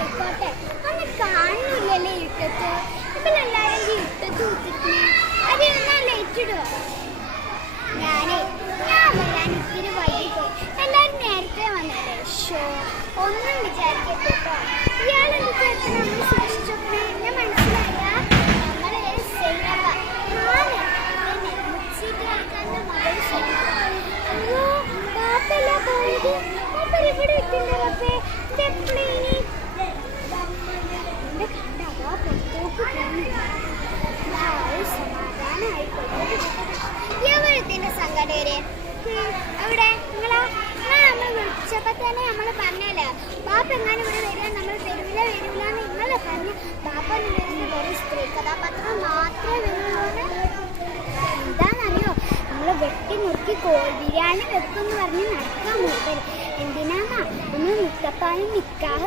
പോയിക്കോട്ടെ അന്ന് കാണുന്നില്ലല്ലേ ഇട്ടത്ത് ഇപ്പം എല്ലാവരും ഇട്ടത്ത് കുത്തിട്ട് അത് ഞാനേ ഞാൻ വരാൻ ഇത്തിരി വൈകിപ്പോയി എല്ലാവരും നേരത്തെ വന്നല്ലേ? ഷോ ഒന്നും വിചാരിക്കട്ടെ ഇയാളെന്ത് ചേട്ടൻ നമ്മൾ സൂക്ഷിച്ചോക്കണേ എന്നെ മനസ്സിലായ നമ്മൾ സേനവ. ഞാൻ പിന്നെ മുച്ചീട്ടിലാക്കാന്റെ മകൾ സേനവ. അയ്യോ പാപ്പല്ല പോയത്? ഇവിടെ ഇട്ടില്ല പാപ്പേ എപ്പോഴും അവിടെ നമ്മൾ തന്നെ നമ്മൾ പറഞ്ഞല്ലോ എങ്ങനെ ഇവിടെ നമ്മൾ പറഞ്ഞു ഒന്നും നമ്മൾ വെട്ടി ബിരിയാണി വെക്കും എന്ന് പറഞ്ഞ് നടക്കാൻ മൂപ്പര്. എന്തിനാന്നാ? നമ്മൾ മുത്തപ്പാനും നിക്കാഹ്